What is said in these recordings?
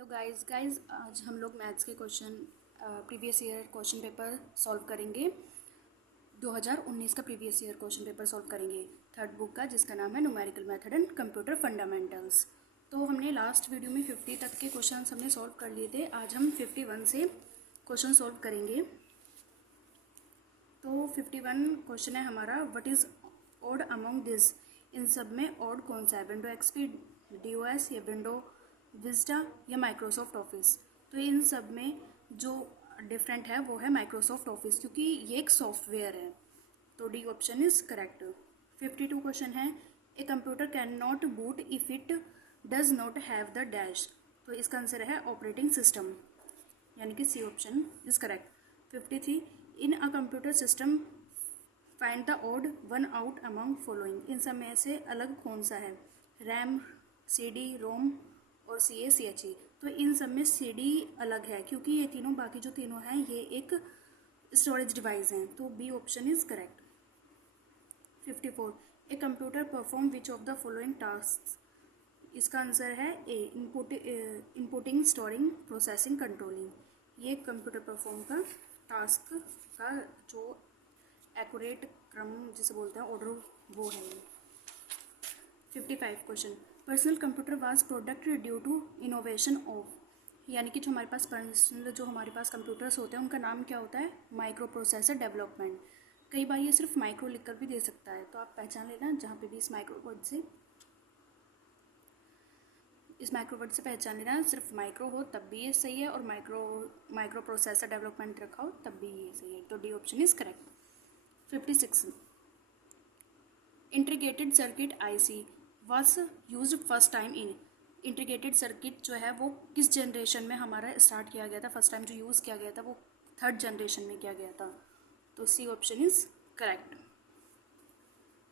Hello guys आज हम लोग मैथ्स के question previous year question paper solve करेंगे। 2019 का previous year question paper solve करेंगे थर्ड बुक का, जिसका नाम है numerical method and computer fundamentals. तो हमने लास्ट वीडियो में 50 तक के क्वेश्चन हमने सॉल्व कर लिए थे। आज हम 51 से क्वेश्चन सॉल्व करेंगे। तो 51 क्वेश्चन है हमारा, what is odd among this. इन सब में ऑड कौन सा है, विंडो एक्सपी, DOS या विंडो विस्टा या माइक्रोसॉफ्ट ऑफिस। तो इन सब में जो डिफरेंट है वो है माइक्रोसॉफ्ट ऑफिस, क्योंकि ये एक सॉफ्टवेयर है। तो D option is correct. 52 question है, a computer can not boot if it does not have the dash. तो इसका आंसर है ऑपरेटिंग सिस्टम, यानी कि C option is correct. 53, in a computer system find the odd one out among following. इन सब में से अलग कौन सा है, रैम, CD, रोम और CA/CHE। तो इन सब में CD अलग है, क्योंकि ये तीनों, बाकी जो तीनों हैं ये एक स्टोरेज डिवाइस हैं। तो B option is correct. 54, a computer perform which of the following task. इसका आंसर है A, inputting, storing, processing, controlling. ये कंप्यूटर परफॉर्म का टास्क का जो एक्यूरेट क्रम जिसे बोलते हैं ऑर्डर, वो है ये। 55 question, personal computer was product due to innovation of. यानी कि जो हमारे पास पर्सनल, जो हमारे पास कंप्यूटर्स होते हैं उनका नाम क्या होता है, माइक्रो प्रोसेसर डेवलपमेंट। कई बार ये सिर्फ माइक्रो लिखकर भी दे सकता है, तो आप पहचान लेना जहाँ पे भी इस माइक्रो वर्ड से पहचान लेना। सिर्फ माइक्रो हो तब भी ये सही है, और माइक्रो प्रोसेसर डेवलपमेंट रखा हो तब भी ये सही है। तो D option is correct. 56, integrated circuit IC was used first time in. Integrated circuit जो है वो किस जनरेशन में हमारा स्टार्ट किया गया था, फर्स्ट टाइम जो यूज़ किया गया था वो थर्ड जनरेशन में किया गया था। तो C option is correct.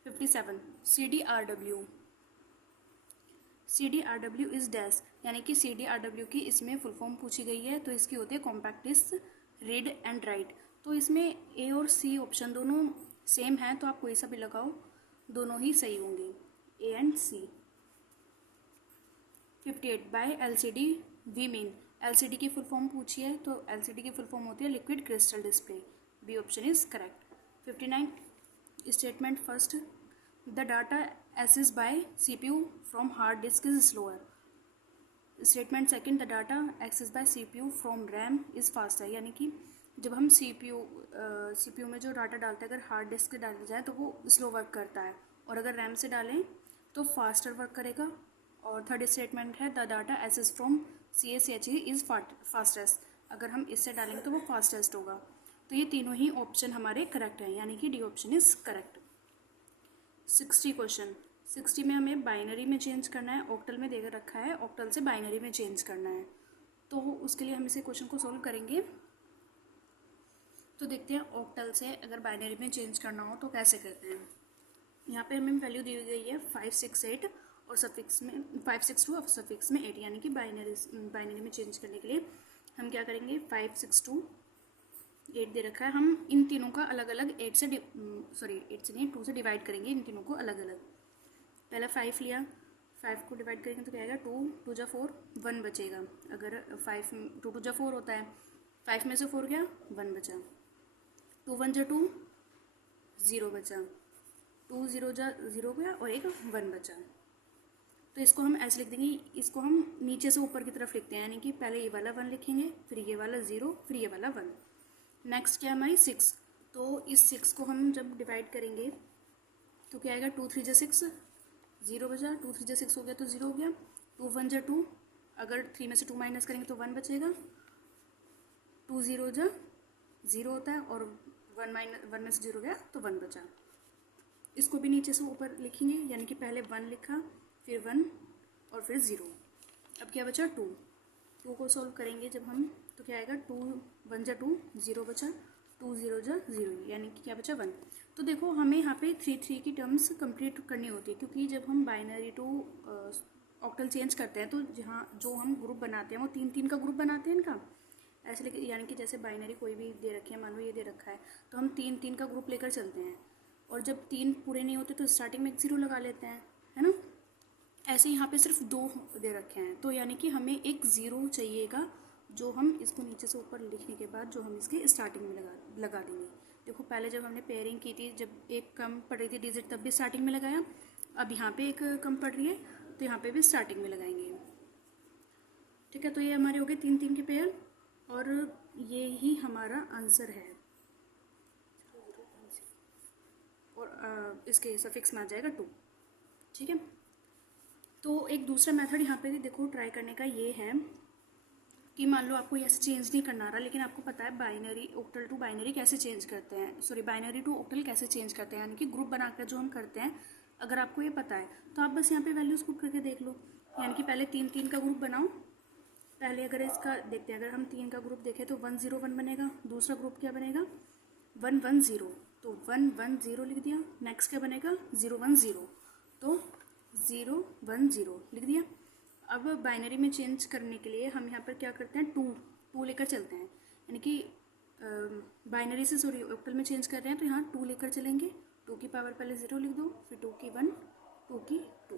57, CDRW इज डैश। यानी कि CDRW की इसमें फुल फॉर्म पूछी गई है, तो इसकी होती है compact disc read and write. तो इसमें ए और सी ऑप्शन दोनों सेम हैं, तो आप कोई सा भी लगाओ, दोनों ही सही होंगे, A and C। 58, by LCD we mean. LCD की फुल फॉर्म पूछी है, तो LCD की फुल फॉर्म होती है liquid crystal display. B option is correct. 59, statement first, the data access by CPU from hard disk is slower. Statement second, the data access by CPU from RAM is faster. यानी कि जब हम CPU में जो data डालते हैं, अगर hard disk से डाला जाए तो वो स्लो वर्क करता है, और अगर रैम से डालें तो फास्टर वर्क करेगा। और थर्ड स्टेटमेंट है, the data access from CA/CHE is fastest. अगर हम इससे डालेंगे तो वो फास्टेस्ट होगा। तो ये तीनों ही ऑप्शन हमारे करेक्ट हैं, यानी कि D option is correct. 60 question, 60 में हमें बाइनरी में चेंज करना है, ऑक्टल में देकर रखा है, ऑक्टल से बाइनरी में चेंज करना है। तो उसके लिए हम इसे क्वेश्चन को सोल्व करेंगे। तो देखते हैं ऑक्टल से अगर बाइनरी में चेंज करना हो तो कैसे करते हैं। यहाँ पे हमें वैल्यू दी गई है 568 और सफिक्स में 562 और सफिक्स में 8, यानी कि बाइनरी में चेंज करने के लिए हम क्या करेंगे, 562 8 दे रखा है, हम इन तीनों का अलग अलग 8 से 2 से डिवाइड करेंगे, इन तीनों को अलग अलग। पहला 5 लिया, 5 को डिवाइड करेंगे तो क्या आएगा, 2 जा 4, 1 बचेगा। अगर 5 2 जा 4 होता है, 5 में से 4 गया, 1 बचा। 2 1 जा 2, 0 बचा। 2 0 जा 0 गया और एक 1 बचा। तो इसको हम ऐसे लिख देंगे, इसको हम नीचे से ऊपर की तरफ लिखते हैं, यानी कि पहले ये वाला 1 लिखेंगे, फिर ये वाला 0, फिर ये वाला 1। नेक्स्ट क्या है हमारी 6। तो इस 6 को हम जब डिवाइड करेंगे तो क्या आएगा, 2 3 जा 6, 0 बचा। 2 3 जा 6 हो गया तो 0 हो गया। 2 1 जा 2, अगर 3 में से 2 माइनस करेंगे तो 1 बचेगा। 2 0 जा 0 होता है, और 1 में से 0 गया तो 1 बचा। इसको भी नीचे से ऊपर लिखेंगे, यानी कि पहले 1 लिखा, फिर 1 और फिर 0। अब क्या बचा, 2 को सोल्व करेंगे जब हम, तो क्या आएगा, 2 1 जा 2, 0 बचा। 2 0 जा 0, यानी कि क्या बचा, 1। तो देखो हमें यहाँ पे 3 3 की टर्म्स कंप्लीट करनी होती है, क्योंकि जब हम बाइनरी टू ऑक्टल चेंज करते हैं तो जहाँ जो हम ग्रुप बनाते हैं वो 3 3 का ग्रुप बनाते हैं इनका ऐसे लेके, यानी कि जैसे बाइनरी कोई भी दे रखी है, मान लो ये दे रखा है, तो हम 3 3 का ग्रुप लेकर चलते हैं, और जब 3 पूरे नहीं होते तो स्टार्टिंग में एक 0 लगा लेते हैं, है ना। ऐसे यहाँ पे सिर्फ 2 दे रखे हैं, तो यानी कि हमें एक 0 चाहिएगा जो हम इसको नीचे से ऊपर लिखने के बाद जो हम इसके स्टार्टिंग में लगा देंगे। देखो पहले जब हमने पेयरिंग की थी, जब एक कम पड़ रही थी डिजिट, तब भी स्टार्टिंग में लगाया। अब यहाँ पे एक कम पड़ रही है तो यहाँ पे भी स्टार्टिंग में लगाएंगे। ठीक है, तो ये हमारे हो गए 3 के पेयर और ये ही हमारा आंसर है। और इसके सफिक्स में आ जाएगा 2। ठीक है, तो एक दूसरा मेथड यहाँ पे देखो ट्राई करने का ये है कि मान लो आपको ऐसे चेंज नहीं करना रहा, लेकिन आपको पता है बाइनरी ऑक्टल टू बाइनरी कैसे चेंज करते हैं, सॉरी बाइनरी टू ऑक्टल कैसे चेंज करते हैं, यानी कि ग्रुप बनाकर जो हम करते हैं, अगर आपको ये पता है तो आप बस यहाँ पे वैल्यूज पुट करके देख लो। यानी कि पहले 3 का ग्रुप बनाओ। पहले अगर इसका देखते हैं, अगर हम 3 का ग्रुप देखें तो 1 0 1 बनेगा। दूसरा ग्रुप क्या बनेगा 1 1 0, तो 1 1 0 लिख दिया। नेक्स्ट क्या बनेगा 0 1 0, तो 0 1 0 लिख दिया। अब बाइनरी में चेंज करने के लिए हम यहाँ पर क्या करते हैं, 2 लेकर चलते हैं, यानी कि बाइनरी से सॉरी ऑक्टल में चेंज कर रहे हैं तो यहाँ 2 लेकर चलेंगे। 2 की पावर पहले 0 लिख दो, फिर 2 की 1, 2 की 2।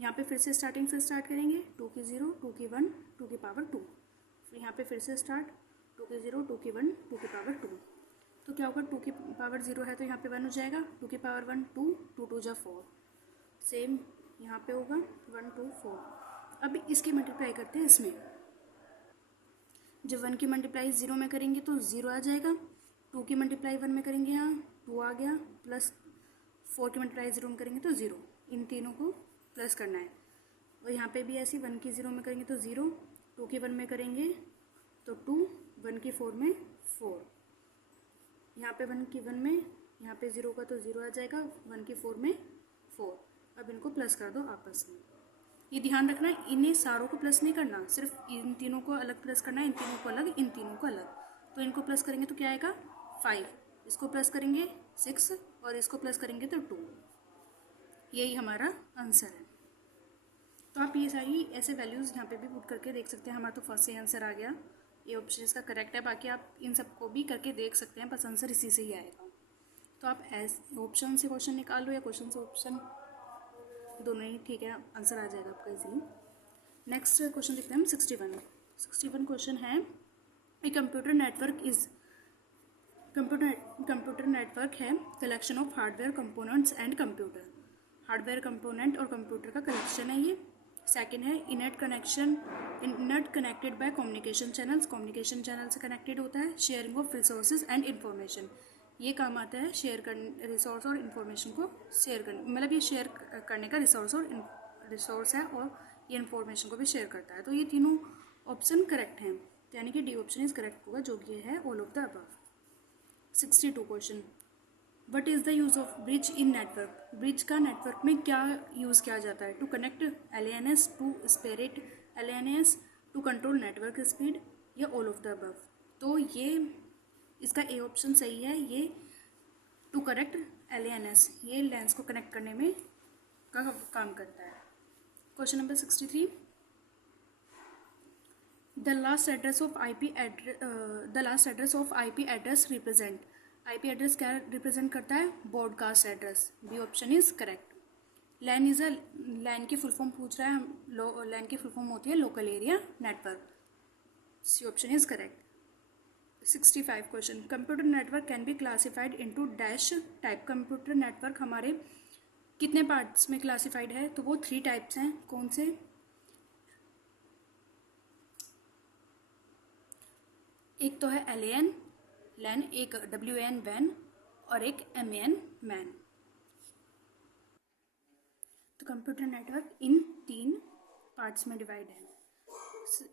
यहाँ पे फिर से स्टार्टिंग से स्टार्ट करेंगे, 2 की 0, 2 की 1, 2 की पावर 2। फिर यहाँ पे फिर से स्टार्ट 2 की 0, 2 की 1, 2 की पावर 2। तो क्या होगा 2 की पावर 0 है तो यहाँ पे 1 हो जाएगा। 2 की पावर 1 2, 2 2 जा 4। सेम यहाँ पे होगा 1 2 4। अब इसकी मल्टीप्लाई करते हैं इसमें। जब 1 की मल्टीप्लाई 0 में करेंगे तो 0 आ जाएगा। 2 की मल्टीप्लाई 1 में करेंगे यहाँ 2 आ गया, प्लस 4 की मल्टीप्लाई 0 में करेंगे तो 0। इन तीनों को प्लस करना है। और यहाँ पे भी ऐसे 1 की 0 में करेंगे तो 0, 2 की 1 में करेंगे तो 2, 1 की 4 में 4। यहाँ पे 1 की 1 में यहाँ पे 0 का तो 0 आ जाएगा, 1 की 4 में 4। अब इनको प्लस कर दो आपस में। ये ध्यान रखना, इन्हें सारों को प्लस नहीं करना, सिर्फ इन तीनों को अलग प्लस करना है, इन तीनों को अलग, इन तीनों को अलग। तो इनको प्लस करेंगे तो क्या आएगा 5, इसको प्लस करेंगे 6 और इसको प्लस करेंगे तो 2। यही हमारा आंसर है। तो आप ये सारी ऐसे वैल्यूज़ यहाँ पे भी पुट करके देख सकते हैं। हमारा तो फर्स्ट से आंसर आ गया, ये ऑप्शन इसका करेक्ट है। बाकी आप इन सबको भी करके देख सकते हैं, बस आंसर इसी से ही आएगा। तो आप ऑप्शन से क्वेश्चन निकाल लो या क्वेश्चन से ऑप्शन, दोनों ही ठीक है, आंसर आ जाएगा आपका इजीली। नेक्स्ट क्वेश्चन देखते हैं हम 61 क्वेश्चन है। A computer network is computer network है collection of hardware components and computer. Hardware component और कंप्यूटर का कलेक्शन है ये। सेकंड है interconnected by communication channels, communication channel से कनेक्टेड होता है। Sharing of resources and information, ये काम आता है शेयर करने, रिसोर्स और इन्फॉर्मेशन को शेयर करने, मतलब ये शेयर करने का रिसोर्स है और ये इन्फॉर्मेशन को भी शेयर करता है। तो ये तीनों ऑप्शन करेक्ट हैं, यानी कि डी ऑप्शन इज करेक्ट होगा, जो कि है all of the above. 62 question, what is the use of bridge in network. Bridge का नेटवर्क में क्या यूज़ किया जाता है, to connect LANs, to separate LANs, to control network speed, या ऑल ऑफ द अबव। तो ये इसका ए ऑप्शन सही है, ये टू कनेक्ट LANs, ये लेंस को कनेक्ट करने में का काम करता है। Question number 63, the last address of IP address represent. IP address क्या रिप्रेजेंट करता है, broadcast address. B option is correct. LAN की फुल फॉर्म पूछ रहा है, हम लैन की फुल फॉर्म होती है local area network. C option is correct. 65 question, computer network can be classified into dash type. Computer network हमारे कितने पार्ट्स में क्लासिफाइड है, तो वो 3 टाइप्स हैं। कौन से, एक तो है LAN लैन, एक WAN वैन और एक MAN मैन। तो कंप्यूटर नेटवर्क इन 3 पार्ट्स में डिवाइड है।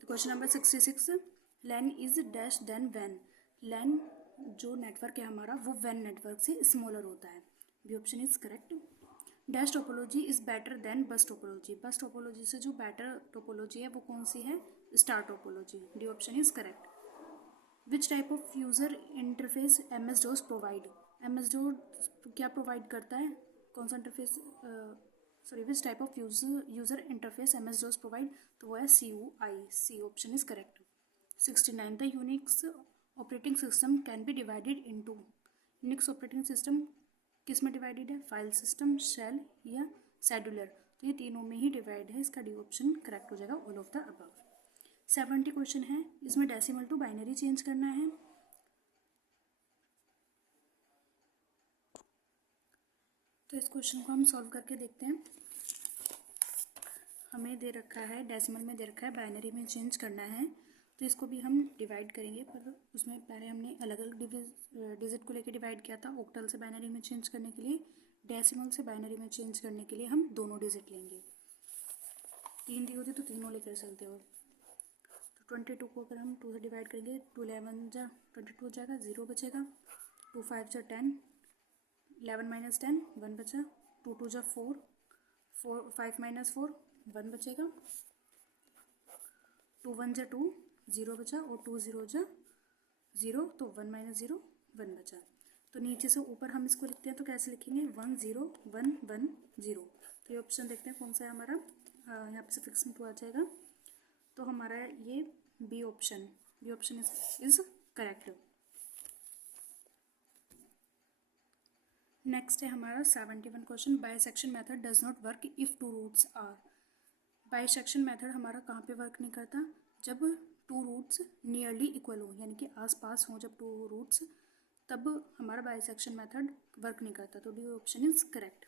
Question number 66, LAN is dash than वैन। लैन जो नेटवर्क है हमारा वो वैन नेटवर्क से स्मॉलर होता है। B option is correct. Dash topology is better than bus topology. Bus topology से जो बेटर टोपोलॉजी है वो कौन सी है, star topology. D option is correct. Which type of user interface MS-DOS provide. MS-DOS क्या प्रोवाइड करता है, कौन सा interface, sorry which type of user interface MS-DOS provide, तो वो है CUI। C option is correct. 69, the Unix operating system can B divided into. Unix operating system किस में डिवाइडेड है, फाइल सिस्टम, शेल या शेड्यूलर। तो ये तीनों में ही डिवाइड है, इसका डी ऑप्शन करेक्ट हो जाएगा, all of the above. 70 question है, इसमें डेसिमल टू बाइनरी चेंज करना है। तो इस क्वेश्चन को हम सॉल्व करके देखते हैं। हमें दे रखा है डेसिमल में दे रखा है, बाइनरी में चेंज करना है, तो इसको भी हम डिवाइड करेंगे, पर उसमें पहले हमने अलग अलग डिजिट को लेकर डिवाइड किया था। ऑक्टल से बाइनरी में चेंज करने के लिए, डेसिमल से बाइनरी में चेंज करने के लिए हम दोनों डिजिट लेंगे। 3 दी होती तो तीनों लेकर चलते हो। तो 22 को अगर हम 2 से डिवाइड करेंगे, 2 11 जा 22 हो जाएगा, 0 बचेगा। 2 5 जा 10, 11 माइनस 10 1 बचा। 2 2 जा 4, 5 माइनस 4 1 बचेगा। 2 1 जा 2, 0 बचा, और 2 0 जा 0, तो 1 माइनस 0 1 बचा। तो नीचे से ऊपर हम इसको लिखते हैं, तो कैसे लिखेंगे, 1 0 1 1 0। तो ये ऑप्शन देखते हैं कौन सा है हमारा, यहाँ पे फिक्स में 2 आ जाएगा, तो हमारा ये B option is correct. Next है हमारा 71 question, bisection method does not work if 2 roots are. Bisection method हमारा कहाँ पे वर्क नहीं करता, जब 2 रूट्स नियरली इक्वल हो, यानी कि आसपास हो जब 2 रूट्स, तब हमारा बाइसेक्शन मेथड वर्क नहीं करता, तो D option is correct.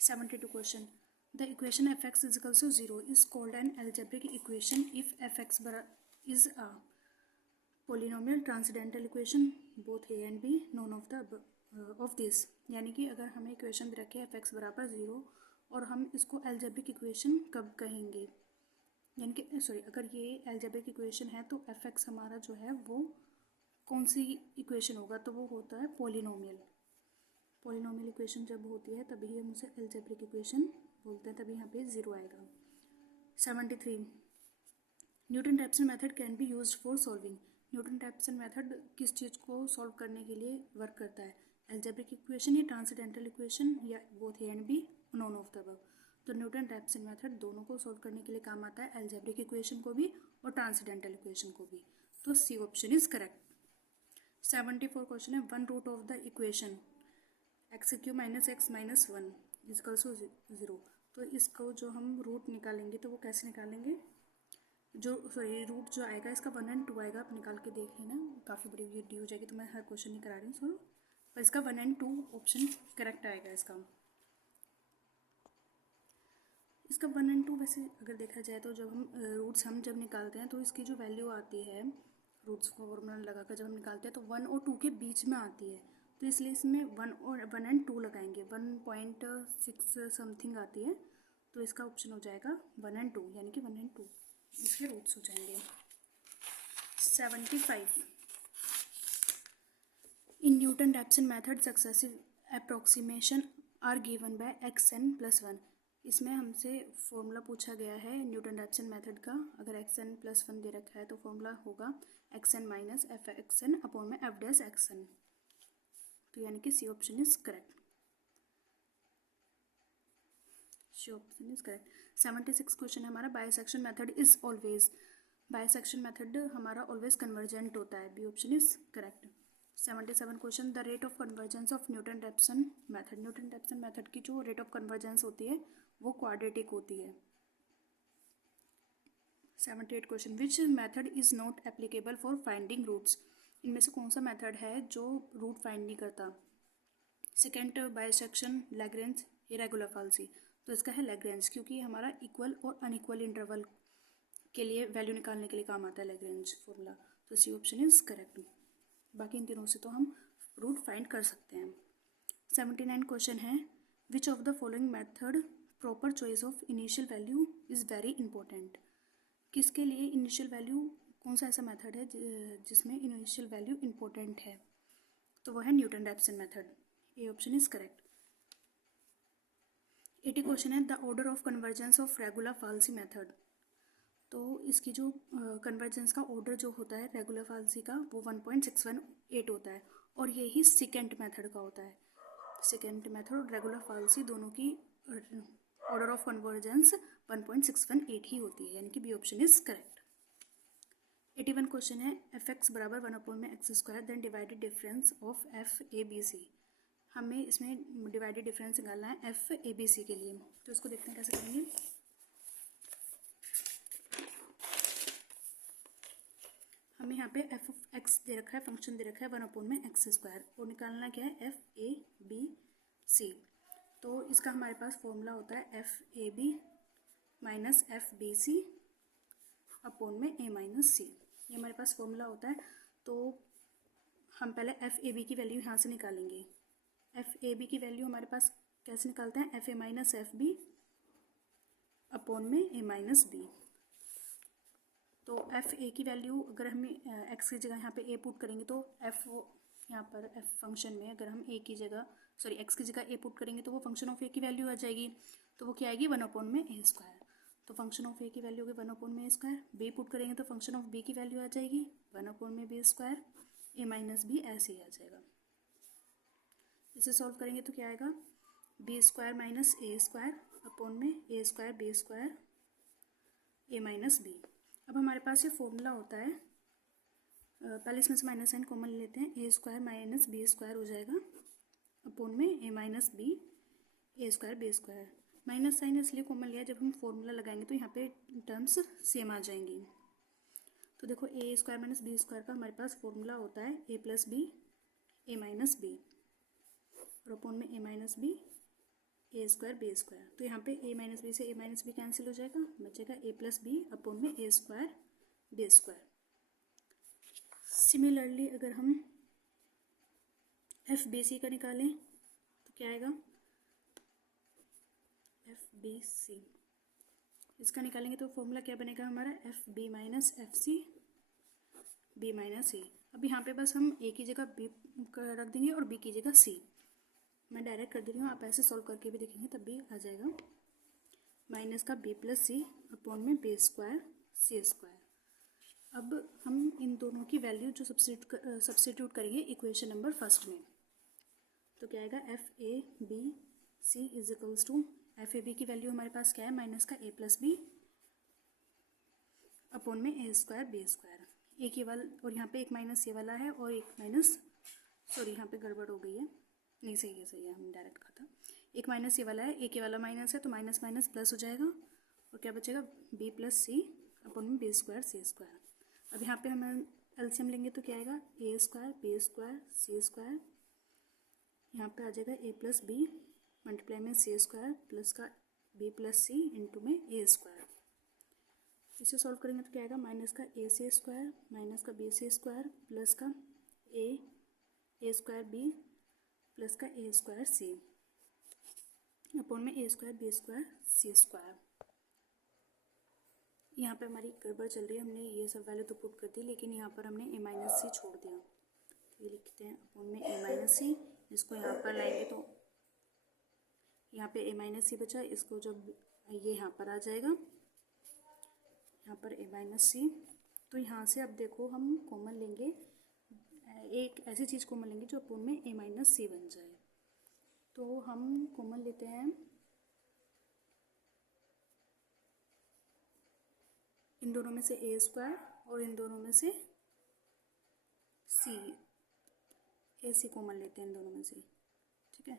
72 question, the equation F X is equals to 0 is called an algebraic equation if F X is a polynomial transcendental equation both A and B, none of this. यानी कि अगर हमें equation दे रखी है F X बराबर 0 और हम इसको एल्जेब्रिक इक्वेशन कब कहेंगे, यानी कि सॉरी, अगर ये एल्जेब्रिक इक्वेशन है तो एफ एक्स हमारा जो है वो कौन सी इक्वेशन होगा, तो वो होता है पॉलिनोमियल। पॉलिनोमियल इक्वेशन जब होती है तभी हम उसे एल्जेब्रिक इक्वेशन बोलते हैं, तभी यहाँ पे 0 आएगा। 73 Newton-Raphson method can be used for solving. Newton-Raphson method किस चीज़ को सॉल्व करने के लिए वर्क करता है, एल्जेब्रिक इक्वेशन या ट्रांसेंडेंटल इक्वेशन या both A and B, none of the above. तो न्यूटन-रैप्सन मेथड दोनों को सॉल्व करने के लिए काम आता है, एल्जेब्रिक इक्वेशन को भी और ट्रांसेंडेंटल इक्वेशन को भी, तो C option is correct. 74 question है, 1 root of the equation X cube minus X minus 1 equals to 0। तो इसको जो हम रूट निकालेंगे तो वो कैसे निकालेंगे, जो सॉरी रूट जो आएगा इसका 1 और 2 आएगा, आप निकाल के देख लेना, काफ़ी बड़ी वीडियो हो जाएगी तो मैं हर क्वेश्चन नहीं करा रही हूँ सो, पर इसका 1 और 2 ऑप्शन करेक्ट आएगा इसका। 1 और 2 वैसे अगर देखा जाए तो जब हम रूट्स हम जब निकालते हैं तो इसकी जो वैल्यू आती है, रूट्स को फॉर्मूला लगाकर जब हम निकालते हैं तो 1 और 2 के बीच में आती है, तो इसलिए इसमें 1 और 2 लगाएंगे, 1.6 समथिंग आती है, तो इसका ऑप्शन हो जाएगा 1 और 2, यानी कि 1 और 2 इसके रूट्स हो जाएंगे। 75 in Newton Raphson method successive approximation are given by xn + 1। इसमें हमसे फॉर्मूला पूछा गया है न्यूटन-रैप्सन मेथड का, अगर xn + 1 दे रखा है तो फॉर्मूला होगा xn minus F X N upon में एफ डैश एक्सन, तो यानी कि C option is correct, C option is correct. 76 question है हमारा, bisection method is always, bisection method हमारा ऑलवेज कन्वर्जेंट होता है, B option is correct. 77 question, the rate of convergence of Newton Raphson method. Newton Raphson method की जो rate of convergence होती है वो क्वाड्रेटिक होती है। 78 question, which method is not applicable for finding roots. इनमें से कौन सा मेथड है जो रूट फाइंड नहीं करता, सेकेंड बाइसेक्शन, लैग्रेंज या रेगुलर फाल्सी। तो इसका है लैग्रेंज, क्योंकि हमारा इक्वल और अनइक्वल इंटरवल के लिए वैल्यू निकालने के लिए काम आता है लैग्रेंज फॉर्मूला, तो सी ऑप्शन इज करेक्ट। बाकी इन तीनों से तो हम रूट फाइंड कर सकते हैं। 79 क्वेश्चन है, विच of the following method proper choice of initial value is very important. किसके लिए इनिशियल वैल्यू, कौन सा ऐसा मेथड है जिसमें इनिशियल वैल्यू इंपॉर्टेंट है, तो वह है Newton Raphson method, A option is correct. 80 question है, the order of convergence of regular falsi method. तो इसकी जो कन्वर्जेंस का ऑर्डर जो होता है रेगुलर फाल्सी का वो 1.618 होता है, और यही सेकेंड मेथड का होता है। सेकेंड मेथड और रेगुलर फाल्सी दोनों की ऑर्डर ऑफ कन्वर्जेंस 1.618 ही होती है, यानी कि B option is correct. 81 question है, एफ एक्स बराबर 1 अपॉन में x square then divided difference of F A B C. हमें इसमें डिवाइडेड डिफरेंस निकालना है एफ ए बी सी के लिए, तो इसको देखते हैं कैसे करेंगे। हमें यहाँ पे एफ ऑफ एक्स दे रखा है, फंक्शन दे रखा है 1/x², और निकालना क्या है एफ ए बी सी। तो इसका हमारे पास फॉर्मूला होता है F A B minus F B C upon में ए माइनस सी, ये हमारे पास फॉर्मूला होता है। तो हम पहले एफ ए बी की वैल्यू यहाँ से निकालेंगे। एफ ए बी की वैल्यू हमारे पास कैसे निकालते हैं, F A minus F B upon में ए माइनस बी। तो एफ ए की वैल्यू अगर हम एक्स की जगह यहाँ पे ए पुट करेंगे तो एफ यहाँ पर एफ फंक्शन में अगर हम ए की जगह एक्स की जगह ए पुट करेंगे तो वो फंक्शन ऑफ ए की वैल्यू आ जाएगी। तो वो क्या आएगी 1/a²। तो फंक्शन ऑफ ए की वैल्यू होगी 1/a²। बी पुट करेंगे तो फंक्शन ऑफ बी की वैल्यू आ जाएगी 1/b²। ए माइनस बी ऐसे ही आ जाएगा। इसे सॉल्व करेंगे तो क्या आएगा b² माइनस a² अपॉन में a² b² ए माइनस बी। अब हमारे पास ये फॉर्मूला होता है, पहले इसमें से माइनस साइन कॉमन लेते हैं, a² माइनस b² हो जाएगा अपॉन में A minus B a² b²। Minus sign इसलिए कॉमन लिया, जब हम फॉर्मूला लगाएंगे तो यहाँ पे टर्म्स सेम आ जाएंगी। तो देखो a² माइनस b² का हमारे पास फॉर्मूला होता है a plus B A minus B और अपॉन में A minus B a² b²। तो यहाँ पे a माइनस बी से a माइनस बी कैंसिल हो जाएगा, बचेगा a प्लस बी अपॉन में a² b²। सिमिलरली अगर हम एफ बी सी का निकालें तो क्या आएगा एफ बी सी। इसका निकालेंगे तो फॉर्मूला क्या बनेगा हमारा F B minus F C B minus C. अब यहाँ पे बस हम ए की जगह बी रख देंगे और बी की जगह सी। मैं डायरेक्ट कर दे रही हूँ, आप ऐसे सॉल्व करके भी देखेंगे तब भी आ जाएगा। माइनस का बी प्लस सी अपॉन में b² c²। अब हम इन दोनों की वैल्यू जो सब्स्टिट्यूट करेंगे इक्वेशन नंबर फर्स्ट में, तो क्या आएगा F A B C is equals to F A B की वैल्यू हमारे पास क्या है माइनस का ए प्लस बी अपॉन में a² b²। ए की वाल और यहाँ पे एक माइनस ये वाला है और एक माइनस यहाँ पे गड़बड़ हो गई है, नहीं सही है हम डायरेक्ट कहा था। एक माइनस ये वाला है, एक ये वाला माइनस है तो माइनस माइनस प्लस हो जाएगा और क्या बचेगा बी प्लस सी अपॉन में b² c²। अब यहाँ पे हम एलसीएम लेंगे तो क्या आएगा a² b² c²। यहाँ पे आ जाएगा a प्लस बी मल्टीप्लाई में c² प्लस का b प्लस सी इंटू में a²। इसे सॉल्व करेंगे तो क्या आएगा माइनस का ac² माइनस का bc² प्लस का a² b प्लस का a² c अपॉन में a² b² c²। यहाँ पे हमारी गड़बड़ चल रही है, हमने ये सब वैल्यू तो पुट कर दी लेकिन यहाँ पर हमने a माइनस सी छोड़ दिया। तो ये लिखते हैं अपॉन में a माइनस सी, इसको यहाँ पर लाएंगे तो यहाँ पे a माइनस सी बचा, इसको जब ये यहाँ पर आ जाएगा यहाँ पर a माइनस सी। तो यहाँ से अब देखो हम कॉमन लेंगे, एक ऐसी चीज़ कॉमन लेंगे जो अपॉन में a माइनस सी बन जाए। तो हम कॉमन लेते हैं इन दोनों में से a² और इन दोनों में से ac कॉमन लेते हैं इन दोनों में से, ठीक है।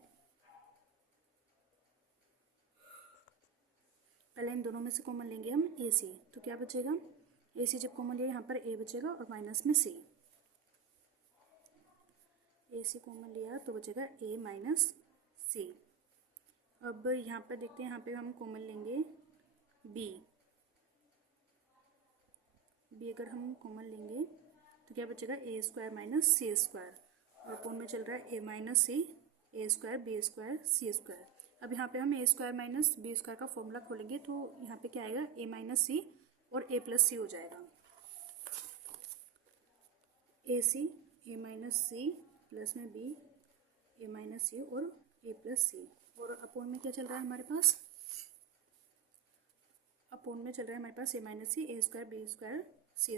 पहले इन दोनों में से कॉमन लेंगे हम ac, तो क्या बचेगा ac जब कॉमन लिया यहाँ पर a बचेगा और माइनस में c। ac कॉमन लिया तो बचेगा a माइनस c। अब यहाँ पर देखते हैं, यहाँ पे हम कॉमन लेंगे b अगर हम कॉमन लेंगे तो क्या बचेगा a² माइनस c² और अपॉन में चल रहा है a minus c a² b² c²। अब यहाँ पे हम a² माइनस b² का फॉर्मूला खोलेंगे तो यहाँ पे क्या आएगा a माइनस c और a प्लस c हो जाएगा। a माइनस c प्लस में b a माइनस c और a प्लस c, और अपॉन में क्या चल रहा है हमारे पास, अपॉन में चल रहा है हमारे पास a minus c a² b² c²।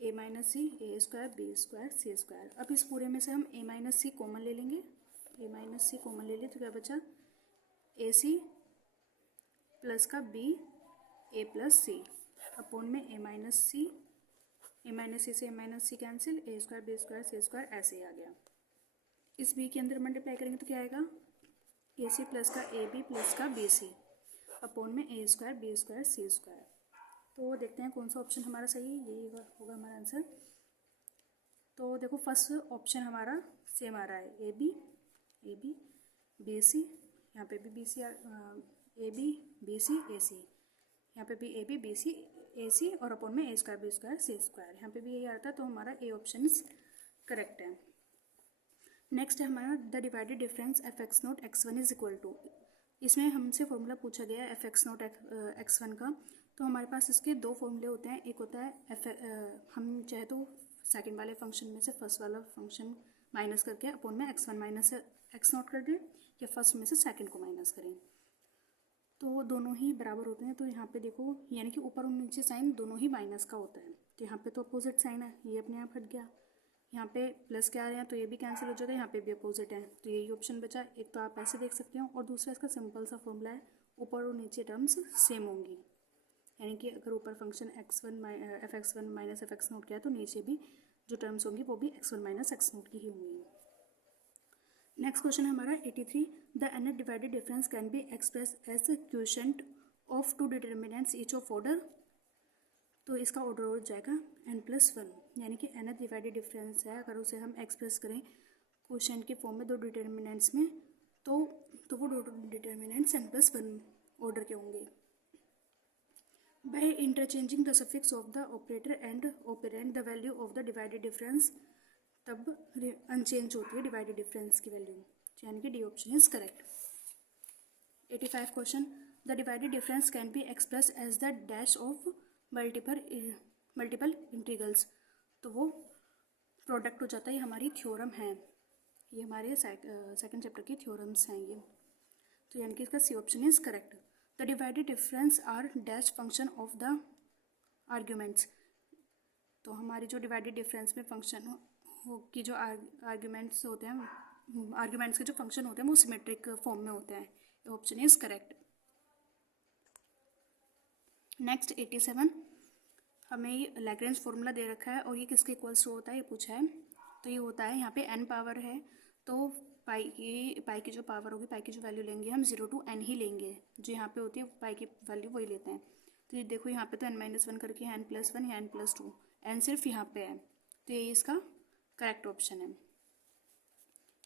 a minus c a² b² c²। अब इस पूरे में से हम a माइनस c कॉमन ले लेंगे, a माइनस c कॉमन ले लें तो क्या बचा ac प्लस का b a plus c upon में a माइनस c से a minus c cancel a² b² c² ऐसे ही आ गया। इस बी के अंदर मल्टीप्लाई करेंगे तो क्या आएगा, ए सी प्लस का ए बी प्लस का बी सी अपॉन में A square B square C square. तो देखते हैं कौन सा ऑप्शन हमारा सही है, यही होगा हमारा आंसर। तो देखो फर्स्ट ऑप्शन हमारा सेम आ रहा है, ए बी बी सी, यहाँ पे भी B C, A B B C A C, यहाँ पे भी ए बी बी सी ए सी और अपॉन में A square B square C square, यहाँ पे भी यही आता है। तो हमारा ए ऑप्शन करेक्ट है। नेक्स्ट है हमारा the divided difference F X naught X one is equal to. इसमें हमसे फॉर्मूला पूछा गया है F X naught X one का। तो हमारे पास इसके दो फॉर्मूले होते हैं, एक होता है हम चाहे तो सेकंड वाले फंक्शन में से फर्स्ट वाला फंक्शन माइनस करके अपॉन में x one minus X note कर दें, या फर्स्ट में से सेकंड को माइनस करें, तो दोनों ही बराबर होते हैं। तो यहाँ पे देखो यानी कि ऊपर और नीचे साइन दोनों ही माइनस का होता है, तो यहाँ पे तो अपोजिट साइन है, ये अपने आप हट गया। यहाँ पे प्लस के आ रहे हैं तो ये भी कैंसिल हो जाएगा, यहाँ पे भी अपोजिट है, तो यही ऑप्शन बचा। एक तो आप ऐसे देख सकते हो, और दूसरा इसका सिंपल सा फॉर्मूला है, ऊपर और नीचे टर्म्स सेम होंगी, यानी कि अगर ऊपर function F x one minus F X note किया है तो नीचे भी जो टर्म्स होंगी वो भी X one minus X naught की ही होंगी। नेक्स्ट क्वेश्चन है हमारा 83, the nth divided difference can be express as quotient of two determinants each of order. तो इसका ऑर्डर हो जाएगा n+1, यानी कि nth डिवाइडेड डिफरेंस है, अगर उसे हम एक्सप्रेस करें क्वोशिएंट के फॉर्म में दो डिटर्मिनेंट्स में, तो वो दो डिटर्मिनेंट्स n+1 ऑर्डर के होंगे। By interchanging the suffix of the operator and operand the value of the divided difference, तब अनचेंज होती है डिवाइडेड डिफरेंस की वैल्यू, यानी कि D option is correct. 85 question, the divided difference can be express as the dash of multiple integrals. तो वो product हो जाता है, ये हमारी थ्योरम है, ये हमारे सेकंड चैप्टर की थ्योरम्स हैं ये, तो यानी कि इसका C option is correct. The divided difference are dash function of the arguments. तो हमारी जो डिवाइडेड डिफरेंस में फंक्शन की जो आर्ग्यूमेंट्स होते हैं, आर्ग्यूमेंट्स के जो फंक्शन होते हैं वो सिमेट्रिक फॉर्म में होते हैं, ऑप्शन इज करेक्ट। नेक्स्ट 87, हमें ये लैग्रेंज फॉर्मूला दे रखा है और ये किसके इक्वल्स टू होता है ये पूछा है। तो ये होता है, यहाँ पे n पावर है, तो पाई की जो पावर होगी, पाई की जो वैल्यू लेंगे हम 0 to n ही लेंगे, जो यहाँ पे होती है पाई की वैल्यू वही लेते हैं। तो ये देखो यहाँ पे तो n-1 करके है n+1 या n+2, n सिर्फ यहाँ पे है, तो ये इसका करेक्ट ऑप्शन है।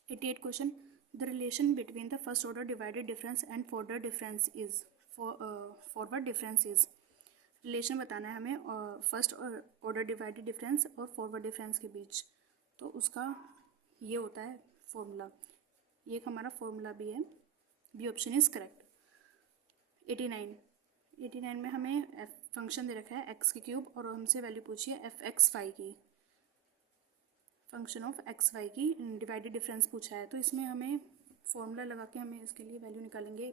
88 question, the relation between the first order divided difference and forward difference is. Relation बताना है हमें फर्स्ट ऑर्डर डिवाइडेड डिफरेंस और फॉरवर्ड डिफरेंस के बीच, तो उसका ये होता है फॉर्मूला, ये एक हमारा फॉर्मूला भी है, बी ऑप्शन इज करेक्ट। 89 में हमें फंक्शन दे रखा है एक्स की क्यूब और हमसे वैल्यू पूछी है एफ एक्स वाई की, फंक्शन ऑफ एक्स वाई की डिवाइडेड डिफरेंस पूछा है। तो इसमें हमें फॉर्मूला लगा के हमें इसके लिए वैल्यू निकालेंगे,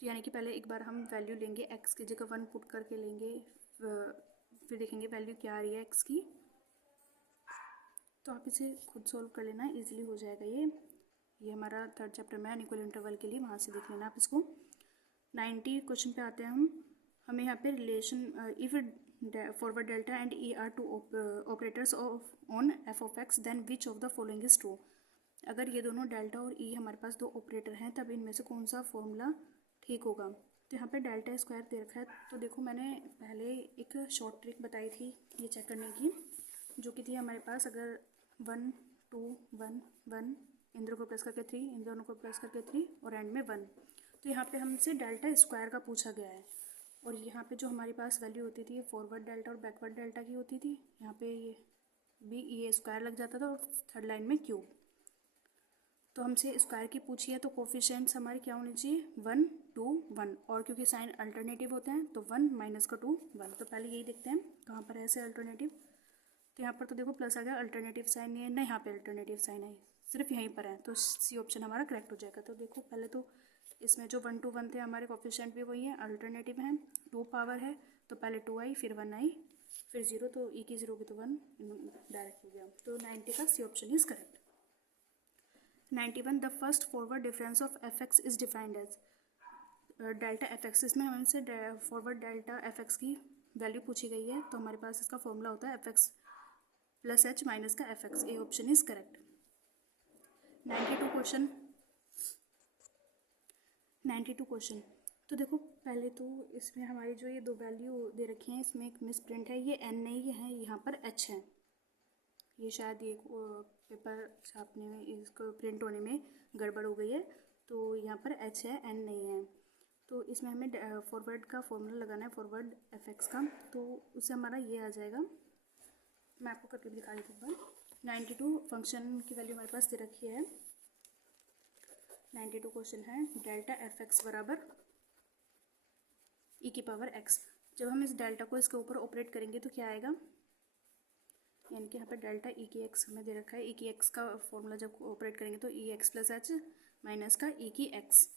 तो यानी कि पहले एक बार हम वैल्यू लेंगे, एक्स की जगह 1 पुट करके लेंगे, फिर देखेंगे वैल्यू क्या आ रही है एक्स की। तो आप इसे खुद सोल्व कर लेना, इजीली हो जाएगा ये हमारा थर्ड चैप्टर में अनइक्वल इंटरवल के लिए, वहाँ से देख लेना आप इसको। 90 क्वेश्चन पे आते हैं हमें यहाँ पे relation if forward delta and E are two operators on F of X then which of the following is true. अगर ये दोनों डेल्टा और ई हमारे पास दो ऑपरेटर हैं, तब इनमें से कौन सा फॉर्मूला ठीक होगा। तो यहाँ पे डेल्टा स्क्वायर दे रखा है, तो देखो मैंने पहले एक शॉर्ट ट्रिक बताई थी ये चेक करने की, जो कि थी हमारे पास अगर 1 2 1 1 इन दोनों को प्लस करके 3, इन दोनों को प्लस करके 3 और एंड में 1, तो यहाँ पे हमसे डेल्टा स्क्वायर का पूछा गया है। और यहाँ पे जो हमारे पास वैल्यू होती थी ये फॉरवर्ड डेल्टा और बैकवर्ड डेल्टा की होती थी, यहाँ पे ये स्क्वायर लग जाता था और थर्ड लाइन में क्यूब। तो हमसे स्क्वायर की पूछी है, तो कोफिशिएंट्स हमारे क्या होने चाहिए 1 2 1, और क्योंकि साइन अल्टरनेटिव होते हैं तो 1 माइनस का 2 1। तो पहले यही देखते हैं कहाँ पर है ऐसे अल्टरनेटिव, तो यहाँ पर तो देखो प्लस आ गया, अल्टरनेटिव साइन नहीं है ना, यहाँ पे अल्टरनेटिव साइन है, सिर्फ यहीं पर है, तो सी ऑप्शन हमारा करेक्ट हो जाएगा। तो देखो पहले तो इसमें जो 1 2 1 थे हमारे कोफिशिएंट भी वही है, अल्टरनेटिव हैं, 2 पावर है तो पहले 2 आई फिर 1 आई फिर 0, तो ई की 0 की तो 1 डायरेक्ट हो गया, तो 90 का C option is correct. 91, the first forward difference of F X is defined as delta F X. इसमें हमसे फॉरवर्ड डेल्टा एफ एक्स की वैल्यू पूछी गई है, तो हमारे पास इसका फॉर्मूला होता है F X plus H minus का F X, A option is correct. 92 question, 92 question. तो देखो पहले तो इसमें हमारी जो ये दो वैल्यू दे रखी हैं इसमें एक मिस प्रिंट है, ये एन नहीं है, यहाँ पर एच है। ये शायद ये पेपर छापने में, इसको प्रिंट होने में गड़बड़ हो गई है, तो यहाँ पर एच है, एन नहीं है। तो इसमें हमें फॉरवर्ड का फॉर्मूला लगाना है, फॉरवर्ड एफ एक्स का, तो उससे हमारा ये आ जाएगा। मैं आपको करके भी दिखा देती हूँ। 92 फंक्शन की वैल्यू हमारे पास दे रखी है। 92 क्वेश्चन है डेल्टा एफ एक्स बराबर ई की पावर एक्स। जब हम इस डेल्टा को इसके ऊपर ऑपरेट करेंगे तो क्या आएगा, यानी कि यहाँ पर डेल्टा ई की एक्स हमें दे रखा है। ई की एक्स का फॉर्मूला जब ऑपरेट करेंगे तो ई एक्स प्लस एच माइनस का ई की एक्स,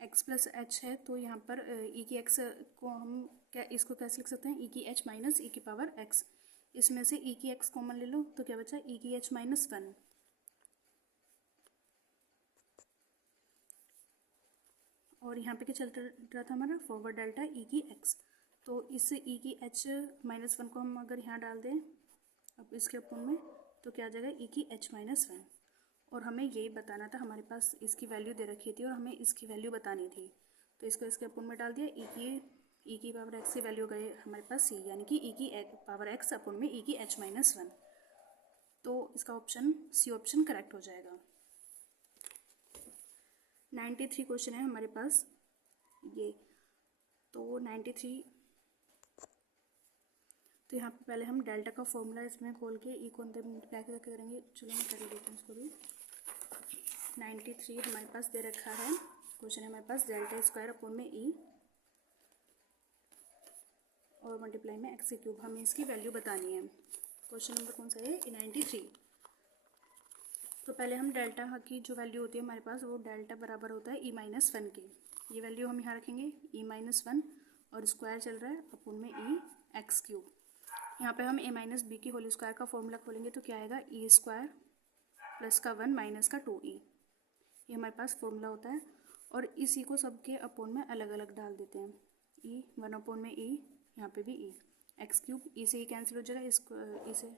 एक्स प्लस एच है, तो यहाँ पर ई की एक्स को हम क्या इसको कैसे लिख सकते हैं, ई की एच माइनस ई की पावर एक्स। इसमें से ई की एक्स कॉमन ले लो तो क्या बचा, ई की एच माइनस 1। और यहाँ पे क्या चल रहा था हमारा, फॉरवर्ड डेल्टा ई की एक्स। तो इस ई की एच माइनस 1 को हम अगर यहाँ डाल दें अब इसके अपोन में, तो क्या आ जाएगा, ई की एच माइनस 1। और हमें यही बताना था, हमारे पास इसकी वैल्यू दे रखी थी और हमें इसकी वैल्यू बतानी थी, तो इसको इसके अपोन में डाल दिया। ई की पावर एक्स की वैल्यू गई हमारे पास सी, यानी कि ई की पावर एक्स अपोन में ई की एच माइनस 1। तो इसका ऑप्शन सी ऑप्शन करेक्ट हो जाएगा। 93 क्वेश्चन है हमारे पास ये। तो 93, तो यहाँ पे पहले हम डेल्टा का फॉर्मूला इसमें खोल के ई को अंदर मल्टीप्लाई करके करेंगे। चलो मैं कर देती हूँ इसको भी। 93 हमारे पास दे रखा है क्वेश्चन है हमारे पास, डेल्टा स्क्वायर अपोन में ई और मल्टीप्लाई में एक्स क्यूब, हमें इसकी वैल्यू बतानी है। क्वेश्चन नंबर कौन सा है, 93। तो पहले हम डेल्टा की जो वैल्यू होती है हमारे पास, वो डेल्टा बराबर होता है ई माइनस 1 के। ये वैल्यू हम यहाँ रखेंगे ई माइनस 1 और स्क्वायर चल रहा है अपोन में ई एक्स क्यूब। यहाँ पे हम ए माइनस बी की होल स्क्वायर का फॉर्मूला खोलेंगे तो क्या आएगा, ई स्क्वायर प्लस का 1 माइनस का 2e, ये हमारे पास फॉर्मूला होता है। और इसी को सबके अपोन में अलग अलग डाल देते हैं, ई 1 अपोन में ई, यहाँ पे भी ई एक्स क्यूब, ई से ई कैंसिल हो जाएगा, ई से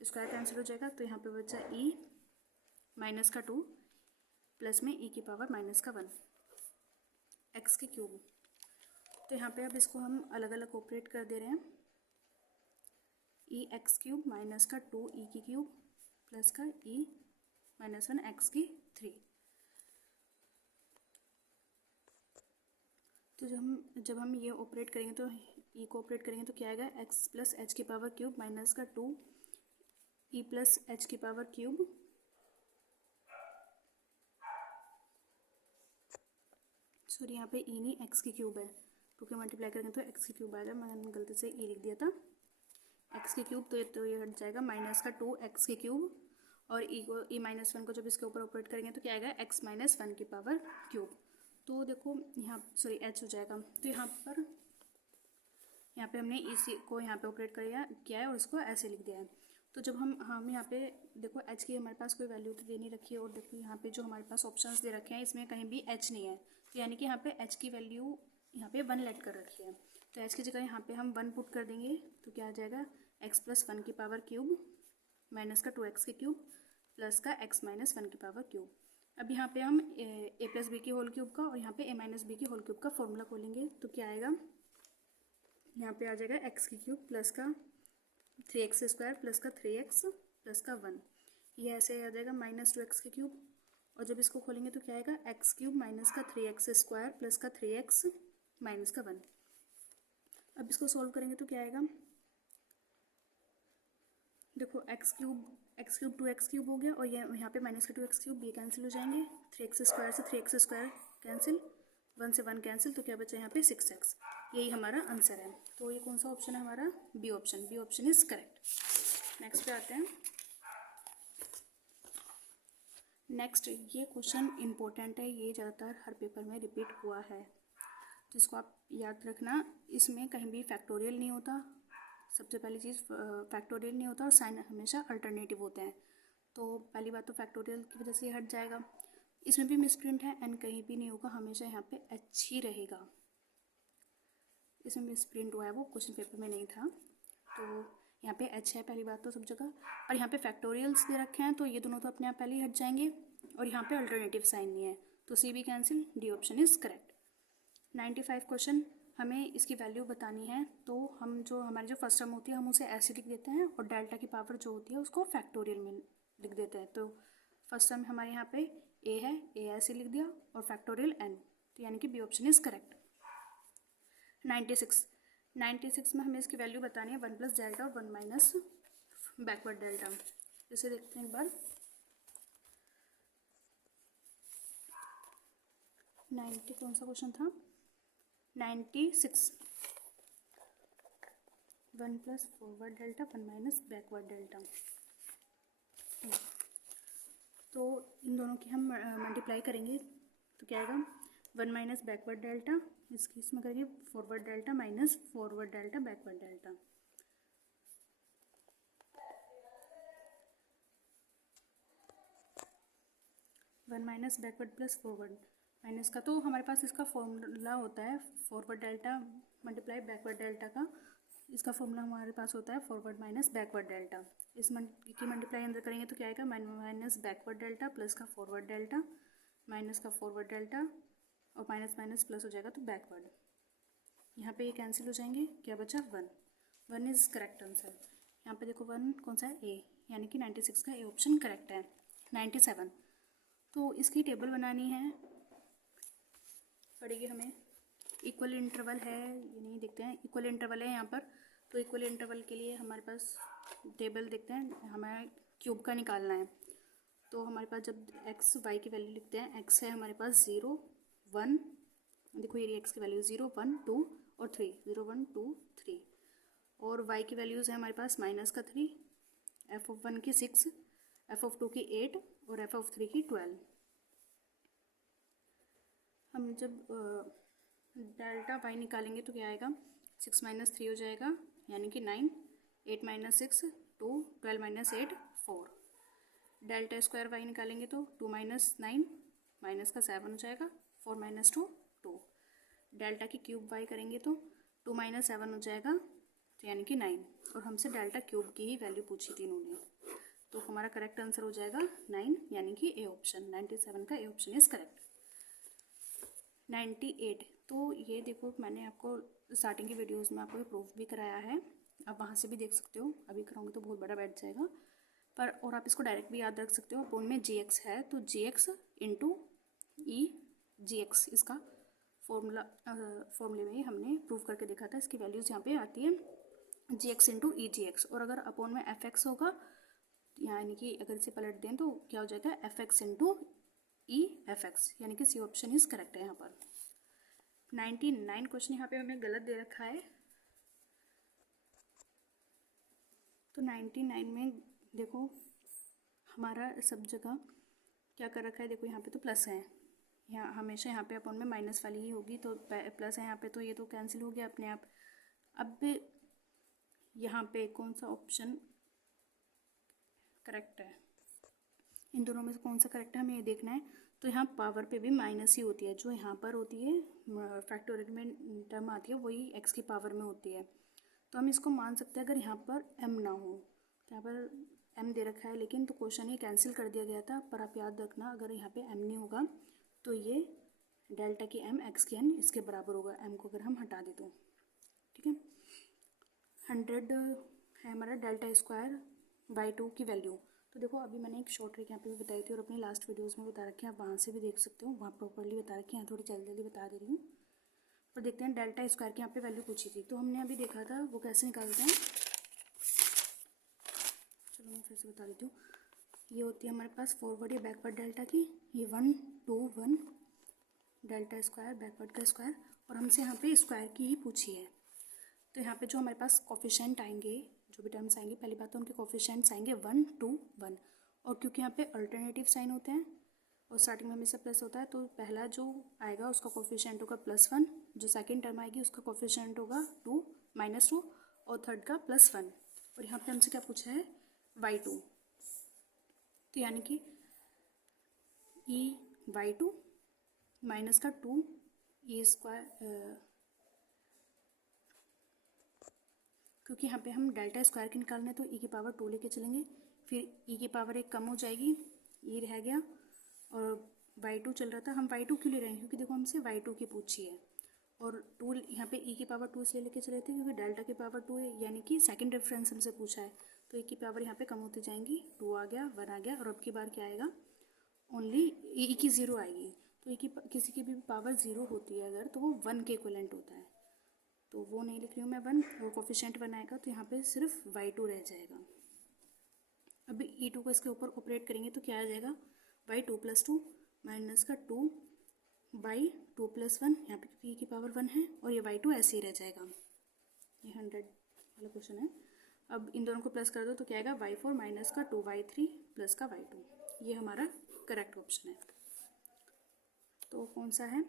स्क्वायर कैंसिल हो जाएगा, तो यहाँ पे बचा ई माइनस का 2 प्लस में ई की पावर माइनस का 1 एक्स के क्यूब। तो यहाँ पे अब इसको हम अलग अलग ऑपरेट कर दे रहे हैं, ई एक्स क्यूब माइनस का 2 ई की क्यूब प्लस का ई माइनस 1 एक्स की 3। तो जब हम ये ऑपरेट करेंगे तो ई को ऑपरेट करेंगे तो क्या आएगा, एक्स प्लस एच की पावर क्यूब माइनस का 2 ई प्लस एच की पावर क्यूब सॉरी यहाँ पे ई नहीं एक्स की क्यूब है, क्योंकि मल्टीप्लाई करेंगे तो एक्स की क्यूब आएगा, मैंने गलती से ई लिख दिया था एक्स की क्यूब, तो ये हट जाएगा माइनस का 2 एक्स की क्यूब। और ई को ई माइनस 1 को जब इसके ऊपर ऑपरेट करेंगे तो क्या आएगा, एक्स माइनस 1 की पावर क्यूब। तो देखो यहाँ सॉरी एच हो जाएगा, तो यहाँ पे हमने इसी को यहाँ पे ऑपरेट किया है और इसको ऐसे लिख दिया है। तो जब हम यहाँ पे देखो एच की हमारे पास कोई वैल्यू तो दे नहीं रखी है, और देखो यहाँ पे जो हमारे पास ऑप्शंस दे रखे हैं इसमें कहीं भी एच नहीं है, तो यानी कि यहाँ पे एच की वैल्यू यहाँ पे 1 लेट कर रखी है। तो एच की जगह यहाँ पे हम 1 पुट कर देंगे तो क्या आ जाएगा, एक्स प्लस 1 की पावर क्यूब माइनस का 2x की क्यूब प्लस का x माइनस 1 की पावर क्यूब। अब यहाँ पे हम ए प्लस बी की होल क्यूब का और यहाँ पे ए माइनस बी की होल क्यूब का फॉर्मूला खोलेंगे तो क्या आएगा, यहाँ पे आ जाएगा एक्स की क्यूब प्लस का 3x स्क्वायर प्लस का 3x प्लस का 1, ये ऐसे आ जाएगा माइनस 2x की क्यूब। और जब इसको खोलेंगे तो क्या आएगा, एक्स क्यूब माइनस का 3x स्क्वायर प्लस का 3x माइनस का 1। अब इसको सॉल्व करेंगे तो क्या आएगा, देखो एक्स क्यूब 2x क्यूब हो गया, और ये यहाँ पे माइनस का 2x क्यूब, ये कैंसिल हो जाएंगे, 3x स्क्वायर से 3x स्क्वायर कैंसिल, 1 से 1 कैंसिल, तो क्या बचा यहाँ पे 6x। यही हमारा आंसर है। तो ये कौन सा ऑप्शन है हमारा, B option, B option is correct. Next पे आते हैं। नेक्स्ट ये क्वेश्चन इंपॉर्टेंट है, ये ज़्यादातर हर पेपर में रिपीट हुआ है, तो इसको आप याद रखना। इसमें कहीं भी फैक्टोरियल नहीं होता, सबसे पहली चीज़ फैक्टोरियल नहीं होता, और साइन हमेशा अल्टरनेटिव होते हैं। तो पहली बात तो फैक्टोरियल की वजह से ये हट जाएगा। इसमें भी मिसप्रिंट है, एन कहीं भी नहीं होगा, हमेशा यहाँ पे एच ही रहेगा। इसमें मिसप्रिंट हुआ है, वो क्वेश्चन पेपर में नहीं था। तो यहाँ पे h है पहली बात तो सब जगह, और यहाँ पे फैक्टोरियल्स दे रखे हैं तो ये दोनों तो अपने आप पहले ही हट जाएंगे, और यहाँ पे अल्टरनेटिव साइन नहीं है तो सी भी cancel, D option is correct. 95 question, हमें इसकी वैल्यू बतानी है तो हम जो हमारी जो फर्स्ट टर्म होती है हम उसे ऐसे लिख देते हैं और डेल्टा की पावर जो होती है उसको फैक्टोरियल में लिख देते हैं। तो फर्स्ट टर्म हमारे यहाँ पे ए है, ए ऐसे लिख दिया और फैक्टोरियल एन, तो यानी कि बी ऑप्शन इज करेक्ट। 96 में हमें इसकी वैल्यू बतानी है 1 प्लस डेल्टा और 1 माइनस बैकवर्ड डेल्टा। इसे देखते हैं एक बार। 90 कौन सा क्वेश्चन था? 96, 1 plus forward delta 1 minus backward delta. तो इन दोनों की हम मल्टीप्लाई करेंगे तो क्या आएगा? 1 माइनस बैकवर्ड डेल्टा, इसमें करेंगे forward delta minus forward delta backward delta. One minus backward plus forward minus का, तो हमारे पास इसका फॉर्मूला होता है forward delta multiply backward delta का, इसका फॉर्मूला हमारे पास होता है फॉरवर्ड माइनस बैकवर्ड डेल्टा। इस की मल्टीप्लाई अंदर करेंगे तो क्या आएगा? माइनस बैकवर्ड डेल्टा प्लस का फॉरवर्ड डेल्टा माइनस का फॉरवर्ड डेल्टा और माइनस माइनस प्लस हो जाएगा तो बैकवर्ड। यहाँ पे ये कैंसिल हो जाएंगे, क्या बचा? 1 इज़ करेक्ट आंसर। यहाँ पे देखो 1 कौन सा है? ए, यानी कि 96 का ए ऑप्शन करेक्ट है। 97, तो इसकी टेबल बनानी है पड़ेगी हमें। इक्वल इंटरवल है ये नहीं देखते हैं, इक्वल इंटरवल है यहाँ पर, तो इक्वल इंटरवल के लिए हमारे पास टेबल देखते हैं, हमें क्यूब का निकालना है। तो हमारे पास जब एक्स वाई की वैल्यू लिखते हैं, एक्स है हमारे पास 0 1, देखो ये एक्स की वैल्यू 0 1 2 और 3, 0 1 2 3, और वाई की वैल्यूज़ है हमारे पास माइनस का 3, एफ ऑफ 1 की 6, एफ ऑफ 2 की 8 और एफ ऑफ 3 की 12। हम जब डेल्टा वाई निकालेंगे तो क्या आएगा? 6 माइनस 3 हो जाएगा यानी कि 9, 8 माइनस 6 2, 12 माइनस 8 4। डेल्टा स्क्वायर वाई निकालेंगे तो 2 माइनस 9 माइनस का 7 हो जाएगा, 4 माइनस 2 2। डेल्टा की क्यूब वाई करेंगे तो 2 माइनस 7 हो जाएगा, तो यानी कि 9, और हमसे डेल्टा क्यूब की ही वैल्यू पूछी थी इन्होंने, तो हमारा करेक्ट आंसर हो जाएगा 9, यानी कि ए ऑप्शन। 97 का ए ऑप्शन इज करेक्ट। 98, तो ये देखो मैंने आपको स्टार्टिंग की वीडियोस में आपको प्रूफ भी कराया है, आप वहाँ से भी देख सकते हो, अभी कराऊंगी तो बहुत बड़ा बैठ जाएगा पर, और आप इसको डायरेक्ट भी याद रख सकते हो। अपोन में जी एक्स है तो जी एक्स इंटू ई जी एक्स, इसका फॉर्मूले में हमने प्रूव करके देखा था, इसकी वैल्यूज़ यहाँ पे आती है जी एक्स इंटू ई जी एक्स, और अगर अपोन में एफ एक्स होगा यानी कि अगर इसे पलट दें तो क्या हो जाएगा? F x into E F x, यानी कि सी ऑप्शन इज करेक्ट है यहाँ पर। 99 क्वेश्चन यहाँ पे हमें गलत दे रखा है, तो 99 में देखो हमारा सब जगह क्या कर रखा है, देखो यहाँ पे तो प्लस है, यहाँ हमेशा यहाँ पे अपोन में माइनस वाली ही होगी, तो प्लस है यहाँ पे तो ये तो कैंसिल हो गया अपने आप। अब यहाँ पे कौन सा ऑप्शन करेक्ट है, इन दोनों में से कौन सा करेक्ट है हमें ये देखना है। तो यहाँ पावर पे भी माइनस ही होती है, जो यहाँ पर होती है फैक्टोरियल में टर्म आती है वही एक्स की पावर में होती है, तो हम इसको मान सकते हैं अगर यहाँ पर m ना हो, तो यहाँ पर m दे रखा है लेकिन तो क्वेश्चन ये कैंसिल कर दिया गया था, पर आप याद रखना अगर यहाँ पे m नहीं होगा तो ये डेल्टा की m x की n इसके बराबर होगा, m को अगर हम हटा दें तो, ठीक है। 100 है हमारा डेल्टा स्क्वायर बाई 2 की वैल्यू, तो देखो अभी मैंने एक शॉर्ट ट्रिक यहाँ पे भी बताई थी और अपनी लास्ट वीडियोस में बता रखी है, आप वहाँ से भी देख सकते हो, वहाँ प्रॉपर्ली बता रखी है, यहाँ थोड़ी जल्दी जल्दी बता दे रही हूँ। और देखते हैं डेल्टा स्क्वायर की यहाँ पे वैल्यू पूछी थी, तो हमने अभी देखा था वो कैसे निकालते हैं, चलो मैं फिर से बता देती हूँ। ये होती है हमारे पास फॉरवर्ड या बैकवर्ड डेल्टा की, ये 1 2 1 डेल्टा स्क्वायर बैकवर्ड का स्क्वायर, और हमसे यहाँ पे स्क्वायर की ही पूछी है। तो यहाँ पे जो हमारे पास कोफिशिएंट आएंगे, जो भी टर्म्स आएंगे, पहली बात तो उनके कोफिशिएंट्स आएंगे 1 2 1, और क्योंकि यहाँ पे अल्टरनेटिव साइन होते हैं और स्टार्टिंग में हमेशा प्लस होता है, तो पहला जो आएगा उसका कोफिशिएंट होगा +1, जो सेकंड टर्म आएगी उसका कोफिशिएंट होगा -2 और थर्ड का +1, और यहाँ पे हमसे क्या पूछा है? y2, तो यानी कि ई y2 माइनस का 2 ई स्क्वायर, क्योंकि यहाँ पे हम डेल्टा स्क्वायर की निकालना है तो e की पावर 2 लेके चलेंगे, फिर e की पावर 1 कम हो जाएगी, ये रह गया, और y2 चल रहा था। हम y2 क्यों ले रहे हैं, क्योंकि देखो हमसे y2 की पूछी है, और 2 यहाँ पे e की पावर 2 इसलिए लेके चले थे क्योंकि डेल्टा की पावर 2 है, यानी कि सेकंड रेफरेंस हमसे पूछा है, तो e की पावर यहाँ पे कम होती जाएंगी, 2 आ गया, 1 आ गया, और अब की बार क्या आएगा, ओनली e की 0 आएगी। तो e की किसी की भी पावर 0 होती है अगर, तो वो 1 के इक्विवेलेंट होता है, तो वो नहीं लिख रही हूँ मैं 1, वो कोफिशिएंट 1 आएगा, तो यहाँ पे सिर्फ y2 रह जाएगा। अभी e2 को इसके ऊपर ऑपरेट करेंगे तो क्या आ जाएगा, y2 + 2 माइनस का 2 बाई 2 + 1, यहाँ पे क्योंकि e की पावर 1 है, और ये y2 ऐसे ही रह जाएगा। ये 100 वाला क्वेश्चन है। अब इन दोनों को प्लस कर दो तो क्या आएगा, y4 माइनस का 2y3 प्लस का y2, ये हमारा करेक्ट ऑप्शन है। तो कौन सा है,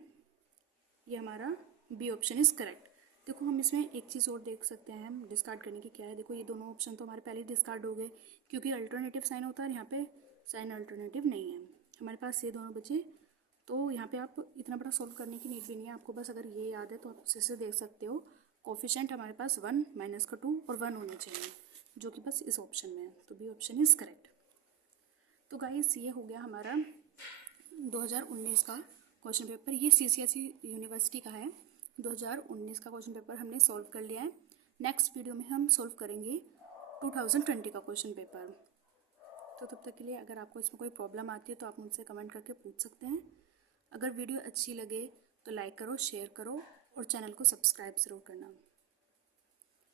ये हमारा बी ऑप्शन इज़ करेक्ट। देखो हम इसमें एक चीज़ और देख सकते हैं, हम डिस्कार्ड करने की क्या है, देखो ये दोनों ऑप्शन तो हमारे पहले डिस्कार्ड हो गए क्योंकि अल्टरनेटिव साइन होता है, यहाँ पे साइन अल्टरनेटिव नहीं है, हमारे पास ये दोनों बचे। तो यहाँ पे आप इतना बड़ा सॉल्व करने की नीड भी नहीं है, आपको बस अगर ये याद है तो आप उसे से देख सकते हो। कोफिशिएंट हमारे पास 1 माइनस का 2 और 1 होने चाहिए, जो कि बस इस ऑप्शन में है, तो बी ऑप्शन इज़ करेक्ट। तो गाइस ये हो गया हमारा 2019 का क्वेश्चन पेपर, ये CCSE यूनिवर्सिटी का है। 2019 का क्वेश्चन पेपर हमने सॉल्व कर लिया है। नेक्स्ट वीडियो में हम सॉल्व करेंगे 2020 का क्वेश्चन पेपर। तो तब तक के लिए अगर आपको इसमें कोई प्रॉब्लम आती है तो आप मुझसे कमेंट करके पूछ सकते हैं। अगर वीडियो अच्छी लगे तो लाइक करो, शेयर करो और चैनल को सब्सक्राइब ज़रूर करना।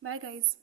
Bye guys.